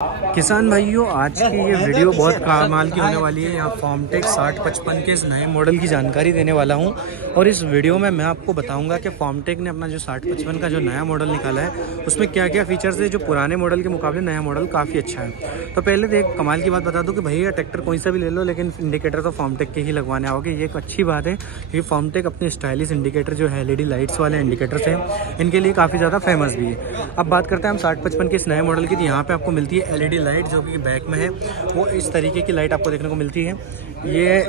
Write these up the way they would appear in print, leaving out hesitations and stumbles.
किसान भाइयों, आज की ये वीडियो बहुत कमाल की होने वाली है। यहाँ फॉर्मटेक 6055 के इस नए मॉडल की जानकारी देने वाला हूँ। और इस वीडियो में मैं आपको बताऊंगा कि फॉर्मटेक ने अपना जो 6055 का जो नया मॉडल निकाला है उसमें क्या क्या फीचर्स है जो पुराने मॉडल के मुकाबले नया मॉडल काफ़ी अच्छा है। तो पहले तो एक कमाल की बात बता दूँ कि भैया ट्रैक्टर कोई सा भी ले लो, लेकिन इंडिकेटर तो फॉर्मटेक के ही लगवाने आओगे। ये एक अच्छी बात है क्योंकि फॉर्मटेक अपने स्टाइलिश इंडिकेटर जो है LED लाइट्स वाले इंडिकेटर्स हैं, इनके लिए काफ़ी ज़्यादा फेमस भी है। अब बात करते हैं हम 6055 के इस नए मॉडल की। तो यहाँ पर आपको मिलती है LED लाइट जो कि बैक में है, वो इस तरीके की लाइट आपको देखने को मिलती है। ये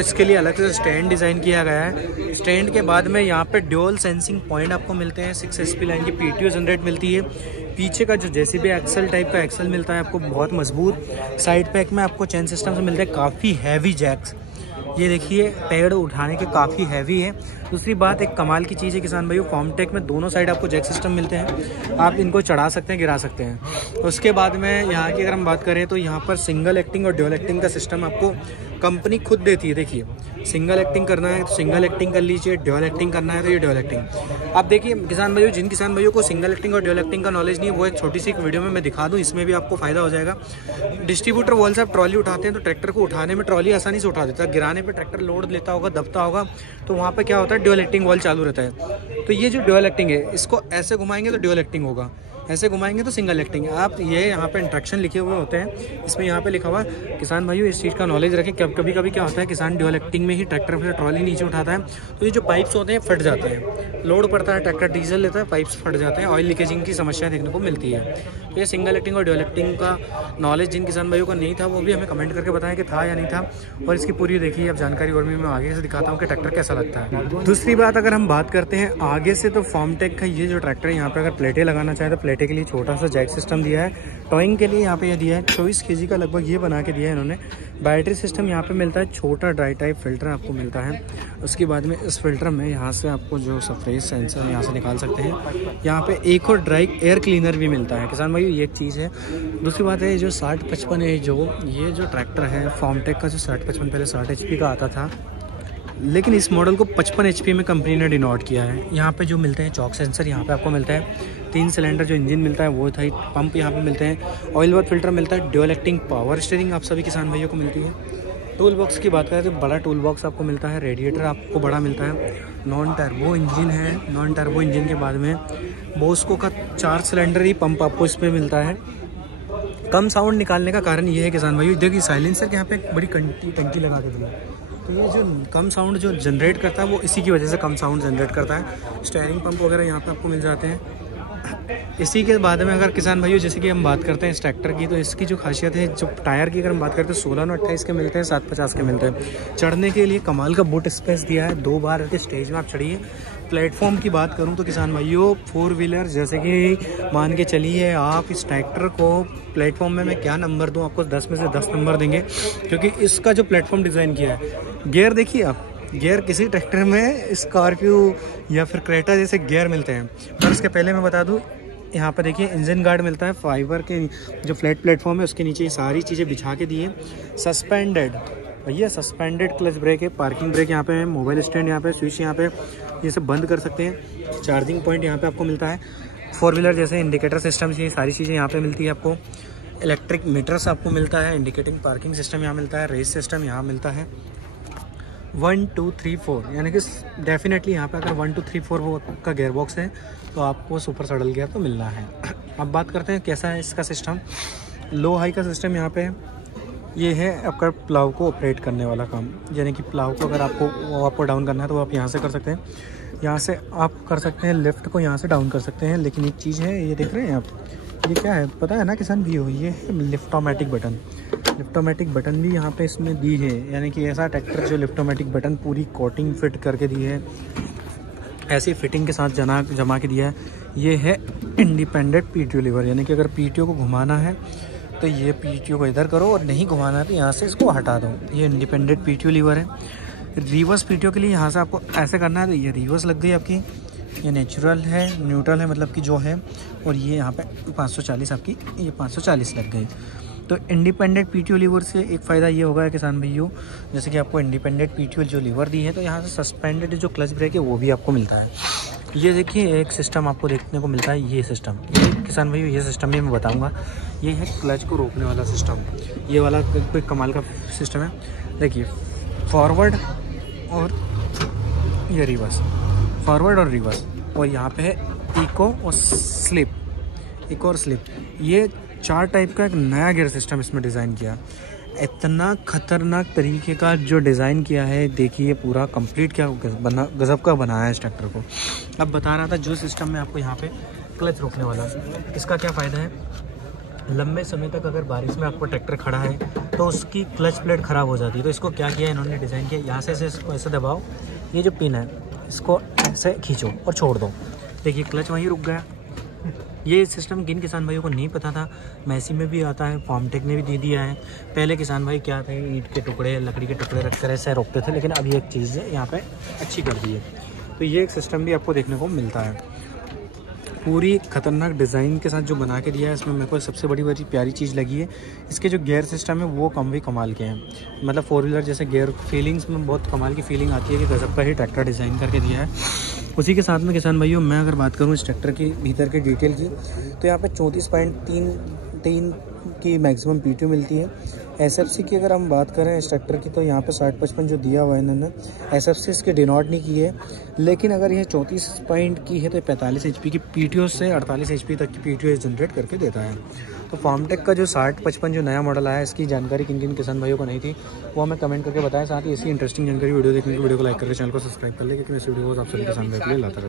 इसके लिए अलग से स्टैंड डिज़ाइन किया गया है। स्टैंड के बाद में यहाँ पे ड्यूल सेंसिंग पॉइंट आपको मिलते हैं। 6 SP लाइन की PTO जनरेट मिलती है। पीछे का जो JCB एक्सल टाइप का एक्सल मिलता है आपको बहुत मजबूत। साइड पैक में आपको चेन सिस्टम से मिलता है काफ़ी हैवी जैक्स। ये देखिए पेड़ उठाने के काफ़ी हैवी है। दूसरी बात, एक कमाल की चीज़ है किसान भाइयों, फॉर्मटेक में दोनों साइड आपको जैक सिस्टम मिलते हैं। आप इनको चढ़ा सकते हैं, गिरा सकते हैं। उसके बाद में यहाँ की अगर हम बात करें तो यहाँ पर सिंगल एक्टिंग और ड्यूल एक्टिंग का सिस्टम आपको कंपनी खुद देती है। देखिए, सिंगल एक्टिंग करना है तो सिंगल एक्टिंग कर लीजिए, ड्यूल एक्टिंग करना है तो ये ड्यूल एक्टिंग। आप देखिए किसान भाइयों, जिन किसान भाइयों को सिंगल एक्टिंग और ड्यूल एक्टिंग का नॉलेज नहीं है, वो एक छोटी सी एक वीडियो में मैं दिखा दूँ, इसमें भी आपको फायदा हो जाएगा। डिस्ट्रीब्यूटर वॉल से आप ट्रॉली उठाते हैं तो ट्रैक्टर को उठाने में ट्रॉली आसानी से उठा देता है, गिराने पर ट्रैक्टर लोड लेता होगा, दबता होगा, तो वहाँ पर क्या होता है, ड्यूल एक्टिंग वॉल चालू रहता है। तो ये जो ड्यूल एक्टिंग है, इसको ऐसे घुमाएंगे तो ड्यूल एक्टिंग होगा, ऐसे घुमाएंगे तो सिंगल एक्टिंग है। आप ये यहाँ पे इंस्ट्रक्शन लिखे हुए होते हैं, इसमें यहाँ पे लिखा हुआ है। किसान भाइयों, इस चीज़ का नॉलेज रखें। कभी कभी क्या होता है, किसान ड्यूल एक्टिंग में ही ट्रैक्टर से ट्रॉली नीचे उठाता है तो ये जो पाइप्स होते हैं फट जाते हैं, लोड पड़ता है, ट्रैक्टर डीजल लेता है, पाइप्स फट जाते हैं, ऑयल लीकेजिंग की समस्या देखने को मिलती है। तो ये सिंगल एक्टिंग और ड्यूल एक्टिंग का नॉलेज जिन किसान भाइयों को नहीं था वो भी हमें कमेंट करके बताएं कि था या नहीं था। और इसकी पूरी देखिए अब जानकारी और भी मैं आगे से दिखाता हूँ कि ट्रैक्टर कैसा लगता है। दूसरी बात, अगर हम बात करते हैं आगे से, तो फॉर्मटेक का ये जो ट्रैक्टर है, यहाँ पर अगर प्लेटें लगाना चाहे तो प्लेटें के लिए छोटा सा जैक सिस्टम दिया है। टॉइंग के लिए यहाँ पे ये दिया है 24 kg का लगभग ये बना के दिया है इन्होंने। बैटरी सिस्टम यहाँ पे मिलता है, छोटा ड्राई टाइप फिल्टर आपको मिलता है। उसके बाद में इस फिल्टर में यहाँ से आपको जो सरफेस सेंसर यहाँ से निकाल सकते हैं। यहाँ पे एक और ड्राई एयर क्लीनर भी मिलता है किसान भाई, ये एक चीज़ है। दूसरी बात है, जो 6055 है, जो ये जो ट्रैक्टर है फॉर्मटेक का, जो 6055 पहले 60 HP का आता था, लेकिन इस मॉडल को 55 HP में कंपनी ने डिनोट किया है। यहाँ पे जो मिलते हैं चॉक सेंसर यहाँ पे आपको मिलता है, 3 सिलेंडर जो इंजन मिलता है वो था, पंप यहाँ पे मिलते हैं, ऑयल वर्क फिल्टर मिलता है, ड्यूल एक्टिंग पावर स्टीयरिंग आप सभी किसान भाइयों को मिलती है। टूल बॉक्स की बात करें तो बड़ा टूल बॉक्स आपको मिलता है, रेडिएटर आपको बड़ा मिलता है, नॉन टर्बो इंजन है। नॉन टर्बो इंजन के बाद में बोस्को का 4 सिलेंडर ही पंप आपको इसमें मिलता है। कम साउंड निकालने का कारण ये है किसान भाइयों, देखिए साइलेंसर के यहाँ पे एक बड़ी टंकी लगा के दी है, तो ये जो कम साउंड जो जनरेट करता है वो इसी की वजह से कम साउंड जनरेट करता है। स्टीयरिंग पंप वगैरह यहाँ पे आपको मिल जाते हैं। इसी के बाद में अगर किसान भाइयों जैसे कि हम बात करते हैं इस ट्रैक्टर की, तो इसकी जो खासियत है, जो टायर की अगर हम बात करते हैं 16 और 28 के मिलते हैं, 750 के मिलते हैं। चढ़ने के लिए कमाल का बूट स्पेस दिया है, 2 बार के स्टेज में आप चढ़िए। प्लेटफॉर्म की बात करूं तो किसान भाइयों, 4 व्हीलर जैसे कि मान के चलिए आप इस ट्रैक्टर को प्लेटफॉर्म में मैं क्या नंबर दूं आपको, 10 में से 10 नंबर देंगे, क्योंकि इसका जो प्लेटफॉर्म डिज़ाइन किया है। गियर देखिए आप, गियर किसी ट्रैक्टर में स्कॉर्पियो या फिर क्रेटा जैसे गियर मिलते हैं। पर उसके पहले मैं बता दूं, यहाँ पर देखिए इंजन गार्ड मिलता है, फाइबर के जो फ्लैट प्लेटफॉर्म है उसके नीचे ये सारी चीज़ें बिछा के दी है। सस्पेंडेड भैया, सस्पेंडेड क्लच ब्रेक है, पार्किंग ब्रेक यहाँ पे है, मोबाइल स्टैंड यहाँ पे, स्विच यहाँ पे, ये सब बंद कर सकते हैं। चार्जिंग पॉइंट यहाँ पे आपको मिलता है। 4 व्हीलर जैसे इंडिकेटर सिस्टम, ये सारी चीज़ें यहाँ पे मिलती है आपको। इलेक्ट्रिक मीटर्स आपको मिलता है, इंडिकेटिंग पार्किंग सिस्टम यहाँ मिलता है, रेस सिस्टम यहाँ मिलता है। 1 2 3 4 यानी कि डेफिनेटली यहाँ पे अगर 1 2 3 4 वो का गेयर बॉक्स है तो आपको सुपर सडल गियर तो मिलना है। अब बात करते हैं कैसा है इसका सिस्टम। लो हाई का सिस्टम यहाँ पे ये है आपका प्लाव को ऑपरेट करने वाला काम, यानी कि प्लाव को अगर आपको अप और डाउन करना है तो आप यहाँ से कर सकते हैं, यहाँ से आप कर सकते हैं, लेफ़्ट को यहाँ से डाउन कर सकते हैं। लेकिन एक चीज़ है, ये देख रहे हैं आप, ये क्या है पता है ना किसान भी हो, ये लिफ्टोमेटिक बटन। लिफ्टोमेटिक बटन भी यहाँ पे इसमें दी है, यानी कि ऐसा ट्रैक्टर जो लिफ्टोमेटिक बटन पूरी कोटिंग फिट करके दी है, ऐसी फिटिंग के साथ जमा के दिया है। ये है इंडिपेंडेंट PTO लीवर, यानी कि अगर PTO को घुमाना है तो ये PTO को इधर करो और नहीं घुमाना है तो यहाँ से इसको हटा दो। ये इंडिपेंडेंट PTO लीवर है। रिवर्स PTO के लिए यहाँ से आपको ऐसे करना है तो ये रिवर्स लग गई आपकी, ये नेचुरल है, न्यूट्रल है मतलब कि जो है, और ये यहाँ पे 540 आपकी, ये 540 लग गई। तो इंडिपेंडेंट PTO लीवर से एक फ़ायदा ये होगा किसान भाइयों, जैसे कि आपको इंडिपेंडेंट PTO जो लीवर दी है तो यहाँ से सस्पेंडेड जो क्लच ब्रेक है वो भी आपको मिलता है। ये देखिए एक सिस्टम आपको देखने को मिलता है, ये सिस्टम, ये किसान भाई ये सिस्टम भी मैं बताऊंगा। ये है क्लच को रोकने वाला सिस्टम, ये वाला कोई कमाल का सिस्टम है। देखिए फॉरवर्ड और ये रिवर्स, फॉरवर्ड और रिवर्स, और यहाँ पे है इको और स्लिप, इको और स्लिप। ये 4 टाइप का एक नया गियर सिस्टम इसमें डिज़ाइन किया। इतना खतरनाक तरीके का जो डिज़ाइन किया है, देखिए पूरा कंप्लीट क्या गजब का बनाया है इस ट्रैक्टर को। अब बता रहा था जो सिस्टम में आपको यहाँ पे क्लच रोकने वाला, इसका क्या फ़ायदा है, लंबे समय तक अगर बारिश में आपको ट्रैक्टर खड़ा है तो उसकी क्लच प्लेट ख़राब हो जाती है। तो इसको क्या किया इन्होंने डिज़ाइन किया, यहाँ से इसको ऐसे दबाओ, ये जो पिन है इसको ऐसे खींचो और छोड़ दो, देखिए क्लच वहीं रुक गया। ये सिस्टम किन किसान भाइयों को नहीं पता था, मैसी में भी आता है, फॉर्मटेक ने भी दे दिया है। पहले किसान भाई क्या थे, ईंट के टुकड़े, लकड़ी के टुकड़े रखकर ऐसे रोकते थे, लेकिन अब ये एक चीज़ यहाँ पे अच्छी कर दी है। तो ये एक सिस्टम भी आपको देखने को मिलता है, पूरी खतरनाक डिज़ाइन के साथ जो बना के दिया है। इसमें मेरे को सबसे बड़ी प्यारी चीज़ लगी है, इसके जो गियर सिस्टम है वो कमाल के हैं। मतलब 4 व्हीलर जैसे गियर फीलिंग्स में बहुत कमाल की फीलिंग आती है कि गजब का ही ट्रैक्टर डिज़ाइन करके दिया है। उसी के साथ में किसान भाइयों मैं अगर बात करूँ इस ट्रैक्टर की भीतर के डिटेल की, तो यहाँ पे 34.3 की मैक्सिमम PTO मिलती है। SFC की अगर हम बात करें इस ट्रैक्टर की, तो यहाँ पे 60-55 जो दिया हुआ है इन्होंने, SFC इसके डिनोट नहीं की है। लेकिन अगर यह 34 पॉइंट की है तो 45 HP की PTO से 48 HP तक की PTO जनरेट करके देता है। तो फॉर्मटेक का जो 60-55 जो नया मॉडल आया, इसकी जानकारी किन किन किसान भाइयों को नहीं थी वो हमें कमेंट करके बताएं। साथ ही ऐसी इंटरेस्टिंग जानकारी वीडियो देखने के वीडियो को लाइक करके चैनल को सब्सक्राइब कर ले, क्योंकि मैं इस वीडियो को आप सभी किसान भाई के लिए लाता रहता हूं।